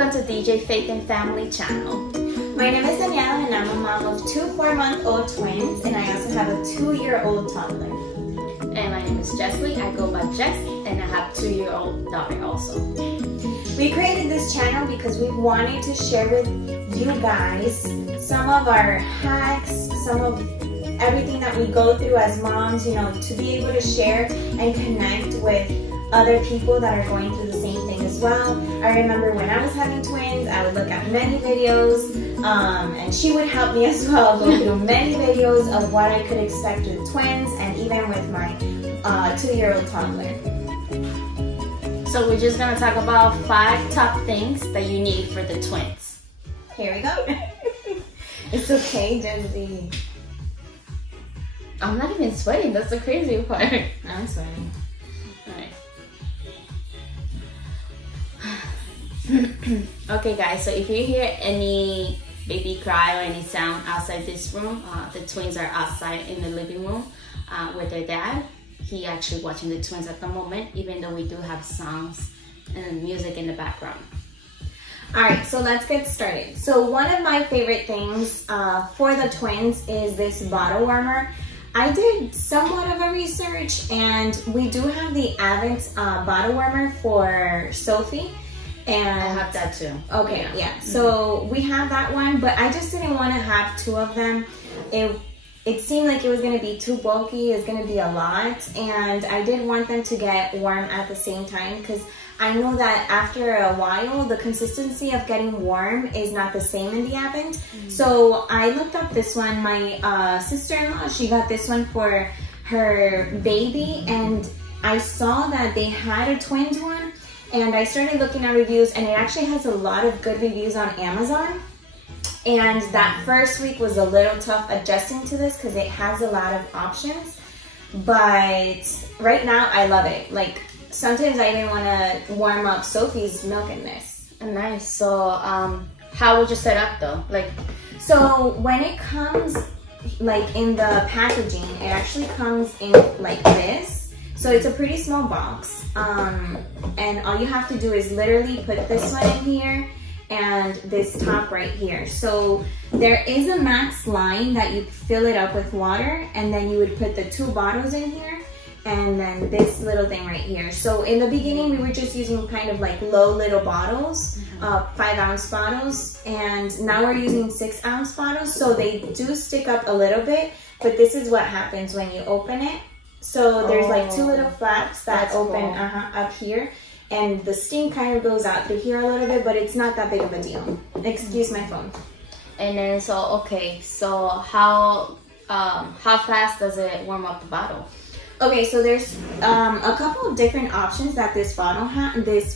welcome to DJ Faith and Family channel. My name is Danielle and I'm a mom of 2 4-month-old twins, and I also have a 2-year-old toddler. And my name is Jessie. I go by Jess, and I have a 2-year-old daughter also. We created this channel because we wanted to share with you guys some of our hacks, some of everything that we go through as moms, you know, to be able to share and connect with other people that are going through the same thing as well. I remember when I was having twins, I would look at many videos, and she would help me as well go through many videos of what I could expect with twins and even with my 2-year-old toddler. So we're just gonna talk about 5 top things that you need for the twins. Here we go. It's okay, Jessie. I'm not even sweating, that's the crazy part. I'm sweating. Okay guys, so if you hear any baby cry or any sound outside this room, the twins are outside in the living room with their dad. He actually watching the twins at the moment, even though we do have songs and music in the background. Alright, so let's get started. So one of my favorite things for the twins is this bottle warmer. I did somewhat of a research, and we do have the Advent bottle warmer for Sophie. And I have that too. Okay, yeah. So we have that one, but I just didn't want to have 2 of them. It seemed like it was going to be too bulky. It's going to be a lot, and I did want them to get warm at the same time, because I know that after a while, the consistency of getting warm is not the same in the Advent. So I looked up this one. My sister-in-law, she got this one for her baby, and I saw that they had a twins one. And I started looking at reviews, and it actually has a lot of good reviews on Amazon. And that first week was a little tough adjusting to this because it has a lot of options. But right now, I love it. Like, sometimes I even want to warm up Sophie's milk in this. Nice. So, how would you set up though? Like, so when it comes, like in the packaging, it actually comes in like this. So it's a pretty small box, and all you have to do is literally put this one in here and this top right here. So there is a max line that you fill it up with water, and then you would put the 2 bottles in here, and then this little thing right here. So in the beginning, we were just using kind of like low little bottles, 5-ounce bottles, and now we're using 6-ounce bottles. So they do stick up a little bit, but this is what happens when you open it. So there's like 2 little flaps that open up here, and the steam kind of goes out through here a little bit, but it's not that big of a deal. Excuse my phone. And then so how fast does it warm up the bottle? Okay, so there's a couple of different options that this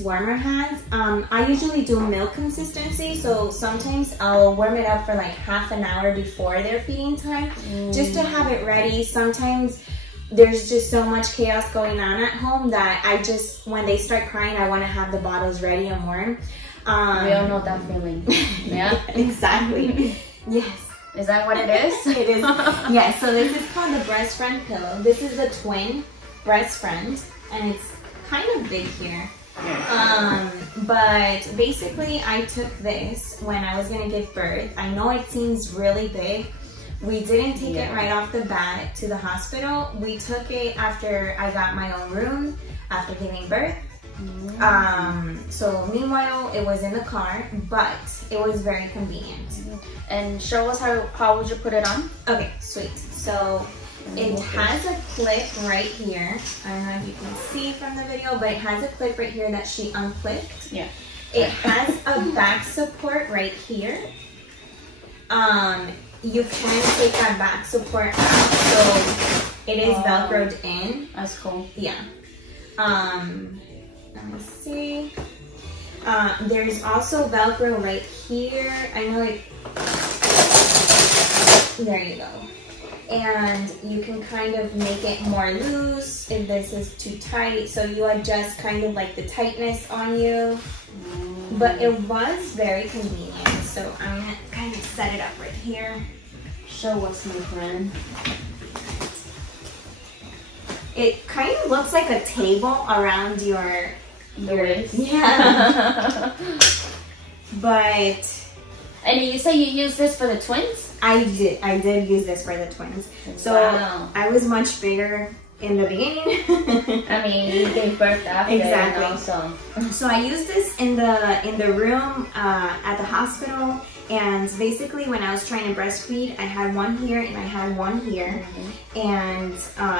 warmer has. I usually do milk consistency, so sometimes I'll warm it up for like half an hour before their feeding time, just to have it ready. Sometimes there's just so much chaos going on at home that I just, when they start crying, I want to have the bottles ready and warm. We all know that feeling. Yeah, exactly. Yes. Is that what it is? It is. Yeah, so this is called the BrestFriend pillow. This is the twin BrestFriend, and it's kind of big here. But basically I took this when I was going to give birth. I know it seems really big. We didn't take it right off the bat to the hospital. We took it after I got my own room, after giving birth. So meanwhile, it was in the car, but it was very convenient. And show us how would you put it on? Okay, sweet. So it has a clip right here. I don't know if you can see from the video, but it has a clip right here that she unclipped. Yeah. It has a back support right here. You can take that back support out, so it is Velcroed in. That's cool. Yeah. Let me see. There's also Velcro right here. I know it. There you go. And you can kind of make it more loose if this is too tight. So you adjust kind of like the tightness on you. But it was very convenient. So I'm gonna kind of set it up right here. Show us, my friend. It kind of looks like a table around your waist. Yeah. But... And you say you use this for the twins? I did use this for the twins. So wow. I was much bigger in the beginning. I mean, you gave birth after. Exactly. You know, so I used this in the room at the hospital, and basically when I was trying to breastfeed, I had one here and I had one here, and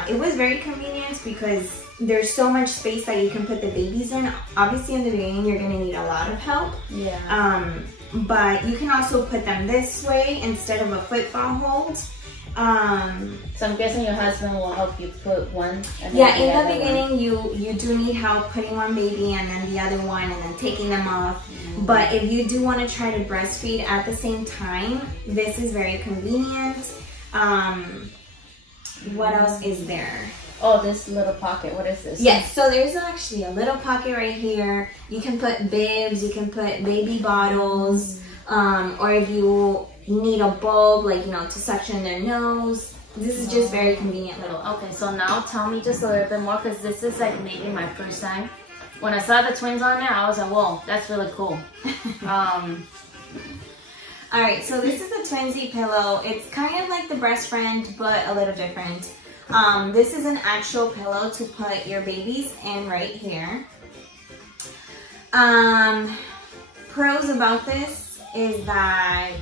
it was very convenient because there's so much space that you can put the babies in. Obviously in the beginning you're gonna need a lot of help. Yeah. But you can also put them this way instead of a football hold. So I'm guessing your husband will help you put one. And yeah, in the beginning you do need help putting one baby and then the other one and then taking them off. But if you do want to try to breastfeed at the same time, this is very convenient. What else is there? Oh, this little pocket. What is this? Yes, so there's actually a little pocket right here. You can put bibs, you can put baby bottles, or if you need a bulb, like, you know, to suction their nose. This is just very convenient little. Okay, so now tell me just a little bit more, because this is like maybe my first time. When I saw the twins on there, I was like, whoa, that's really cool. All right, so this is the Twinsy pillow. It's kind of like the BrestFriend, but a little different. This is an actual pillow to put your babies in right here. Pros about this is that,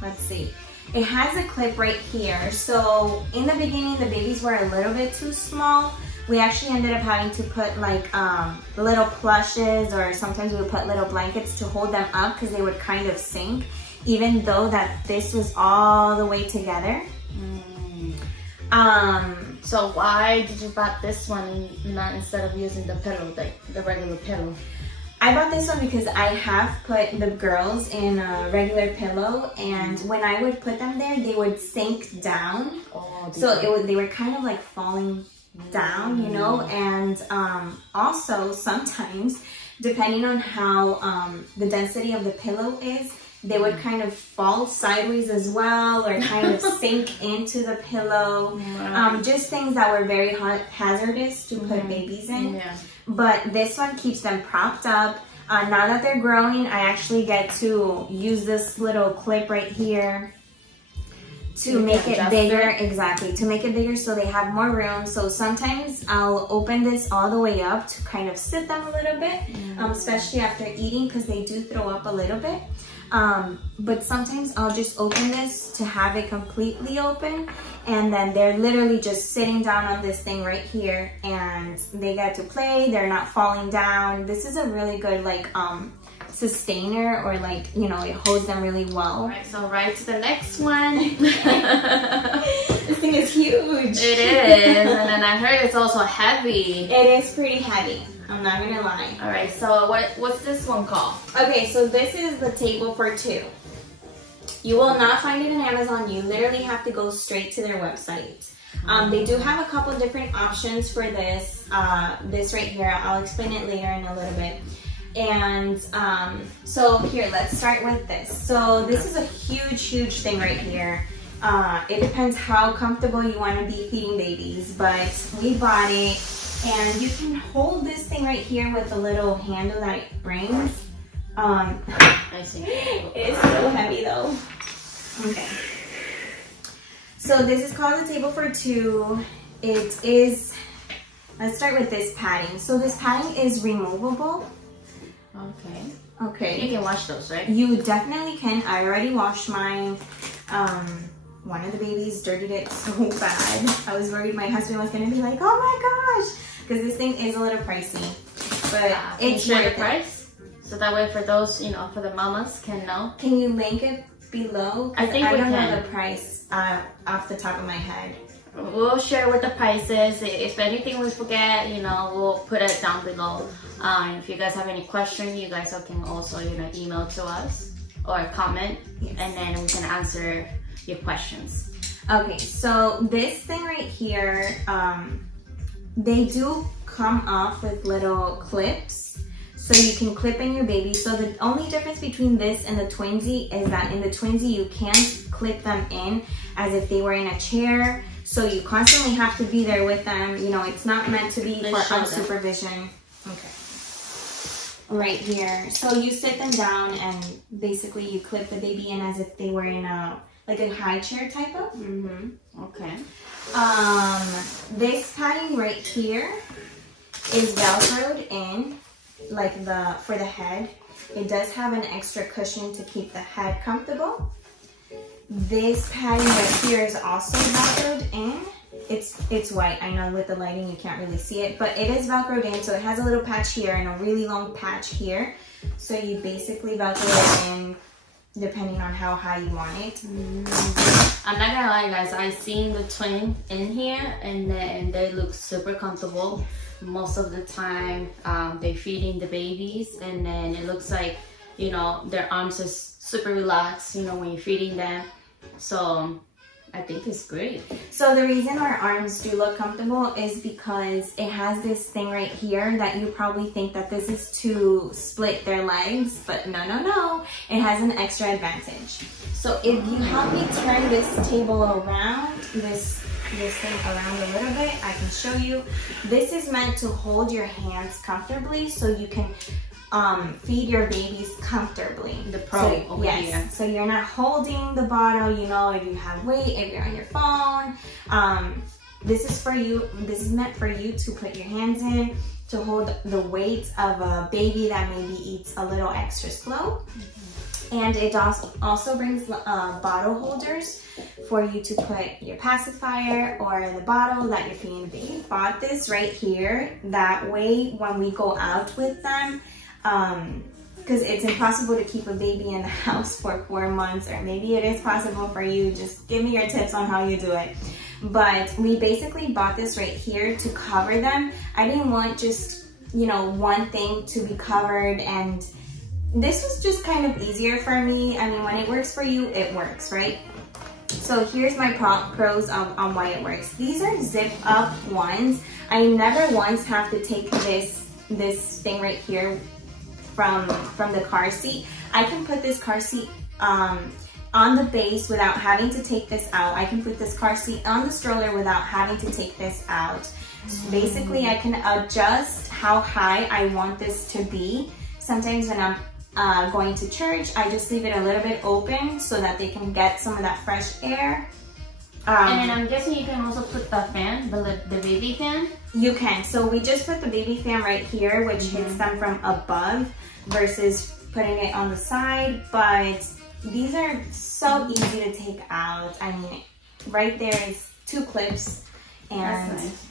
let's see, it has a clip right here. So in the beginning, the babies were a little bit too small. We actually ended up having to put like little plushes, or sometimes we would put little blankets to hold them up because they would kind of sink, even though that this was all the way together. So why did you buy this one not instead of using the pillow, the regular pillow? I bought this one because I have put the girls in a regular pillow, and when I would put them there, they would sink down. Oh, so they were kind of like falling down, you know. And also sometimes, depending on how the density of the pillow is, they would kind of fall sideways as well, or kind of sink into the pillow. Just things that were very hazardous to put babies in. Yeah. But this one keeps them propped up. Now that they're growing, I actually get to use this little clip right here to make it bigger. Exactly, to make it bigger so they have more room. So sometimes I'll open this all the way up to kind of sit them a little bit, especially after eating, because they do throw up a little bit. But sometimes I'll just open this to have it completely open, and then they're literally just sitting down on this thing right here, and they get to play. They're not falling down. This is a really good like sustainer, or like, you know, it holds them really well. All right, so right to the next one. This thing is huge. It is, and then I heard it's also heavy. It is pretty heavy, I'm not gonna lie. All right, so what's this one called? Okay, so this is the table for two. You will not find it on Amazon. You literally have to go straight to their website. They do have a couple different options for this. This right here, I'll explain it later in a little bit. And so here, let's start with this. So this is a huge thing right here. It depends how comfortable you want to be feeding babies, but we bought it, and you can hold this thing right here with a little handle that it brings. I see. It's so heavy though. Okay. So this is called the table for two. It is, let's start with this padding. So this padding is removable. Okay. Okay. You can wash those, right? You definitely can. I already washed mine. One of the babies dirtied it so bad. I was worried my husband was gonna be like, oh my gosh, because this thing is a little pricey. But it's worth worth the price. So that way for those, you know, for the mamas can know. Can you link it below? I think I don't can. know the price off the top of my head. We'll share with the prices. If anything we forget, you know, we'll put it down below. If you guys have any questions, you guys can also, you know, email to us or comment, yes, and then we can answer your questions. Okay, so this thing right here, they do come off with little clips, so you can clip in your baby. So the only difference between this and the Twinsy is that in the Twinsy you can't clip them in as if they were in a chair. So you constantly have to be there with them. You know, it's not meant to be for unsupervision. Okay. right here. So you sit them down and basically you clip the baby in as if they were in a like a high chair type of. Okay. This padding right here is velcroed in, like for the head. It does have an extra cushion to keep the head comfortable. This padding right here is also velcroed in. It's white. I know with the lighting you can't really see it, but it is velcroed in, so it has a little patch here and a really long patch here. So you basically velcro it in depending on how high you want it. I'm not gonna lie, guys, I've seen the twin in here and they look super comfortable. Most of the time they're feeding the babies, and then it looks like, you know, their arms are super relaxed, you know, when you're feeding them. So I think it's great. So the reason our arms do look comfortable is because it has this thing right here that you probably think that this is to split their legs, but no, it has an extra advantage. So if you help me turn this table around, this thing around a little bit, I can show you. This is meant to hold your hands comfortably so you can feed your babies comfortably. The pro over here. So you're not holding the bottle, you know, if you have weight, if you're on your phone. This is for you. This is meant for you to put your hands in to hold the weight of a baby that maybe eats a little extra slow. And it also brings bottle holders for you to put your pacifier or the bottle that you're feeding the baby. Bought this right here. That way, when we go out with them, because it's impossible to keep a baby in the house for 4 months, or maybe it is possible for you. Just give me your tips on how you do it. But we basically bought this right here to cover them. I didn't want just, you know, one thing to be covered, and this was just kind of easier for me. I mean, when it works for you, it works, right? So here's my pros on why it works. These are zip up ones. I never once have to take this thing right here from the car seat. I can put this car seat on the base without having to take this out. I can put this car seat on the stroller without having to take this out. So basically, I can adjust how high I want this to be. Sometimes when I'm going to church, I just leave it a little bit open so that they can get some of that fresh air. And I'm guessing you can also put the fan, the baby fan? You can. So we just put the baby fan right here, which hits them from above versus putting it on the side. But these are so easy to take out. I mean, right there is 2 clips. And that's nice.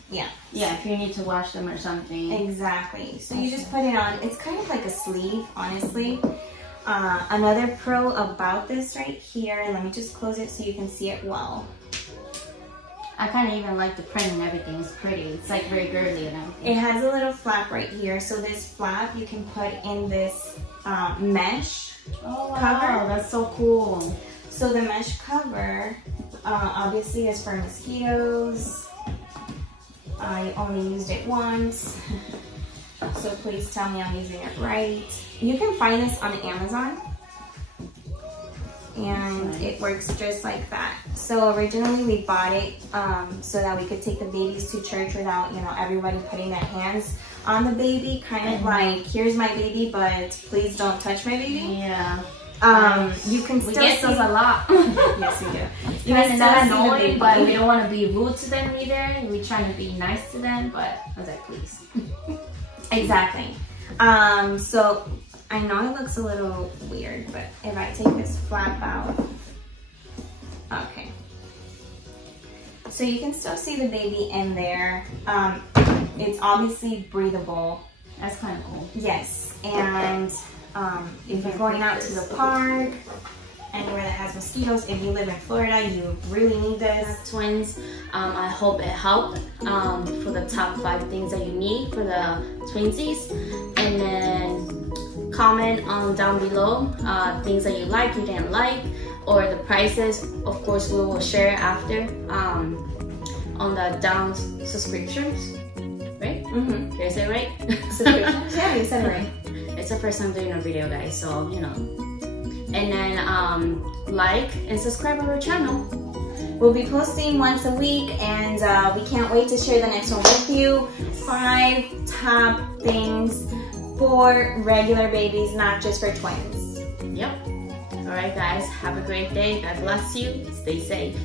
Yeah, if you need to wash them or something. Exactly. So you just put it on. It's kind of like a sleeve, honestly. Another pro about this right here, let me just close it so you can see it well. I kind of even like the print and everything. It's pretty. It's like very girly and everything. It has a little flap right here. So this flap you can put in this mesh cover. That's so cool. So the mesh cover obviously is for mosquitoes. I only used it once, so please tell me I'm using it right. You can find this on Amazon, and it works just like that. So originally we bought it so that we could take the babies to church without, you know, everybody putting their hands on the baby, kind of like, here's my baby, but please don't touch my baby. Yeah. You can still get those a lot. Yes, we do. You can still annoying, but we don't want to be rude to them either. We're trying to be nice to them, but I was like, please. Exactly. So I know it looks a little weird, but if I take this flap out, okay. So you can still see the baby in there. It's obviously breathable. That's kind of cool. Yes, and if you're going out to the park, anywhere that has mosquitoes, if you live in Florida, you really need this. Twins, I hope it helped for the top 5 things that you need for the twinsies. And then comment on down below things that you like, you didn't like, or the prices. Of course, we will share after on the down subscriptions. Right? Did I say it right? Subscriptions? Yeah, you said it right. It's the first time doing a video, guys, so you know. And then like and subscribe to our channel. We'll be posting once a week, and we can't wait to share the next one with you. 5 top things for regular babies, not just for twins. Yep. All right, guys, have a great day. God bless you. Stay safe.